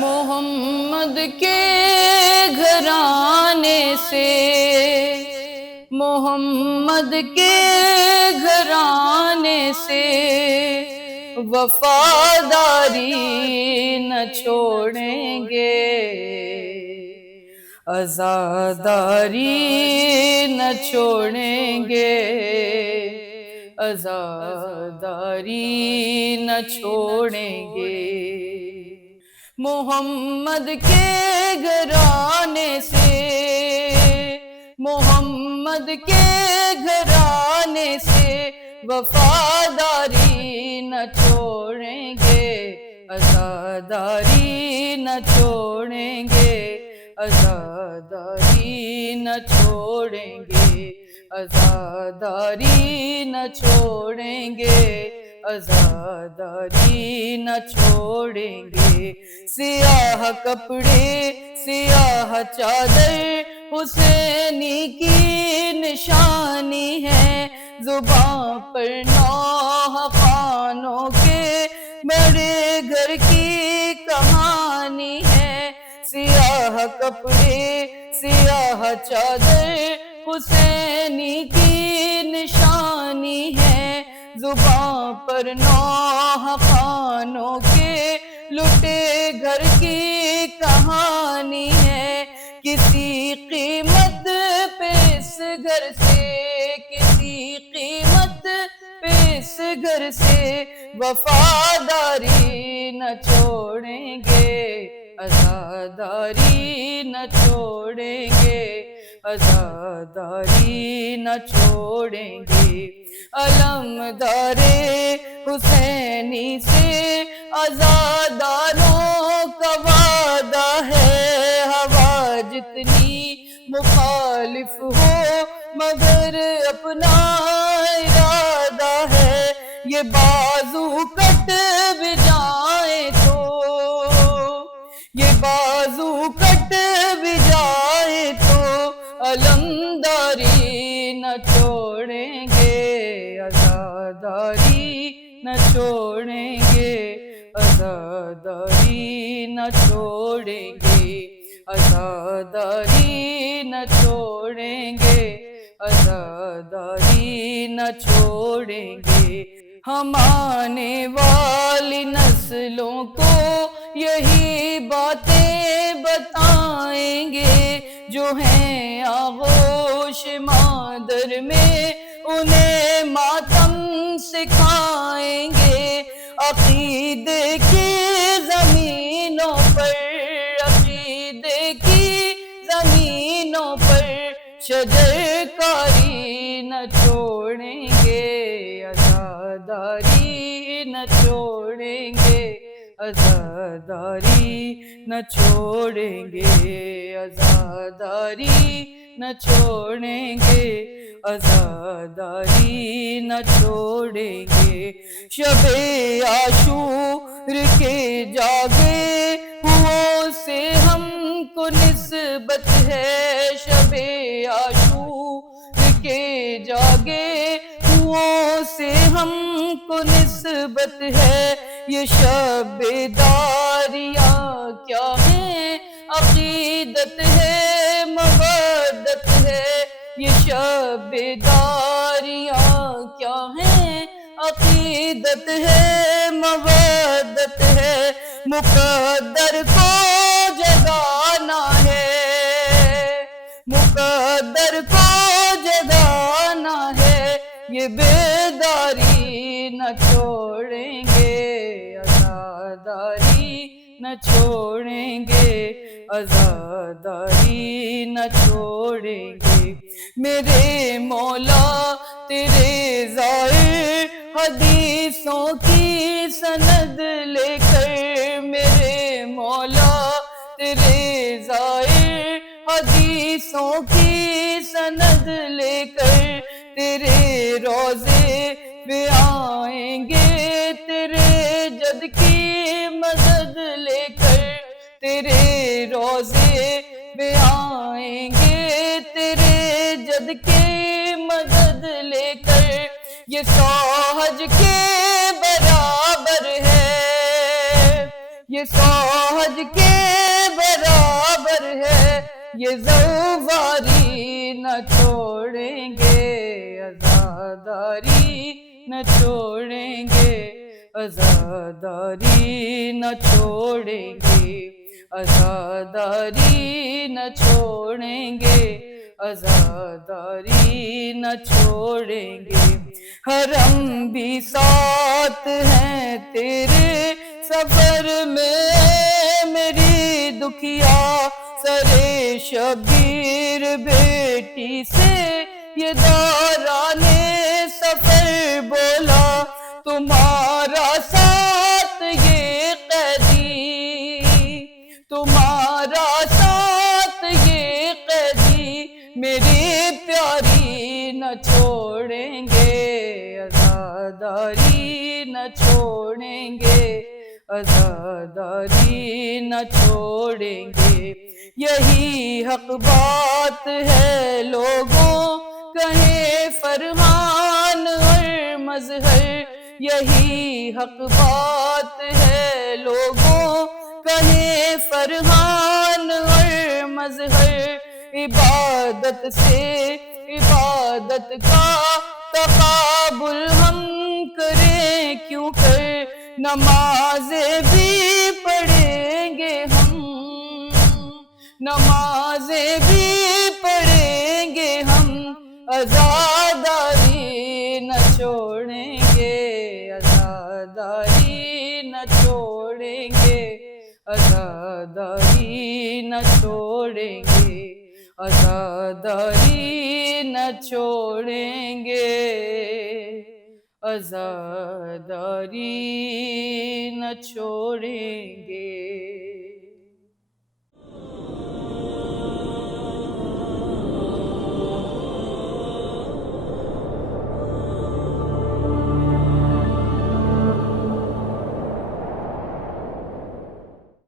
محمد کے گھرانے سے، محمد کے گھرانے سے وفاداری نہ چھوڑیں گے، عزاداری نہ چھوڑیں گے، عزاداری نہ چھوڑیں گے۔ محمد کے گھرانے سے، محمد کے گھرانے سے وفاداری نہ چھوڑیں گے، عزاداری نہ چھوڑیں گے، عزاداری نہ چھوڑیں گے، عزاداری نہ چھوڑیں گے، عزاداری نہ چھوڑیں گے۔ سیاہ کپڑے سیاہ چادر حسینی کی نشانی ہے، زباں پر نوح خانوں کے بڑے گھر کی کہانی ہے۔ سیاہ کپڑے سیاہ چادر حسینی کی نشانی ہے، زباں پر نوح خانوں کے لٹے گھر کی کہانی ہے۔ کسی قیمت پہ اس گھر سے، کسی قیمت پہ اس گھر سے وفاداری نہ چھوڑیں گے، عزاداری نہ چھوڑیں گے، عزاداری نہ چھوڑیں گے۔ علمدار حسینی سے عزاداروں کا وعدہ ہے، ہوا جتنی مخالف ہو مگر اپنا ارادہ ہے۔ یہ بازو کٹ بھی جائیں تو، یہ بازو کٹ بھی جائے تو علمداری نہ چھوڑیں گے، عزاداری نہ چھوڑیں گے، عزاداری نہ چھوڑیں گے، عزاداری نہ چھوڑیں گے، عزاداری نہ چھوڑیں گے۔ ہم آنے والی نسلوں کو یہی باتیں بتائیں گے، جو ہیں آغوش مادر میں انہیں ماتم سکھائیں گے۔ عقیدے کی زمینوں پر، عقیدے کی زمینوں پر شجر کاری نہ چھوڑیں گے، عزاداری نہ چھوڑیں گے، عزاداری نہ چھوڑیں گے، عزاداری نہ چھوڑیں گے، عزاداری نہ چھوڑیں گے۔ شب عاشور کے جاگے ہوں سے ہم کو نسبت ہے، شب عاشور کے جاگے ہوں سے ہم کو نسبت ہے۔ یہ شب بیداریاں کیا ہیں، عقیدت ہے مودت ہے۔ یہ شب بیداریاں کیا ہیں، عقیدت ہے مودت ہے۔ مقدر کو جگانا ہے، مقدر کو جگانا ہے، یہ بیداری نہ چھوڑیں گے، عزاداری نہ چھوڑیں گے، عزاداری نہ چھوڑیں گے۔ میرے مولا تیرے ظاہر حدیثوں کی سند لے کر، میرے مولا تیرے ظاہر حدیثوں کی سند لے کر تیرے روضے پہ آئیں گے، تیرے جد کی مدد لے کر تیرے روضے پہ آئیں گے، تیرے جد کی مدد لے کر۔ یہ سوہج کے برابر ہے، یہ 100 حج کے برابر ہے، یہ زواری نہ چھوڑیں گے، عزاداری نہ چھوڑیں گے، عزاداری نہ چھوڑیں گے، عزاداری نہ چھوڑیں گے، عزاداری نہ چھوڑیں گے۔ حرم بھی ساتھ ہیں تیرے سفر میں، میری دکھیا سرے شبیر بیٹی سے یہ دوران سفر بولا، تمہارا ساتھ یہ قیدی، تمہارا ساتھ یہ قیدی میری پیاری نہ چھوڑیں گے، عزاداری نہ چھوڑیں گے، عزاداری نہ چھوڑیں گے۔ یہی حق بات ہے لوگوں کہیں فرمان اور مظہر، یہی حق بات ہے لوگوں کہیں فرمان اور مظہر، عبادت سے عبادت کا تقابل ہم کریں کیوں کر، نمازیں بھی پڑھیں گے ہم، نمازیں بھی پڑھیں گے ہم، عزاداری نہ چھوڑیں گے، عزاداری نہ چھوڑیں گے، عزاداری نہ چھوڑیں گے، عزاداری نہ چھوڑیں گے، عزاداری نہ چھوڑیں گے۔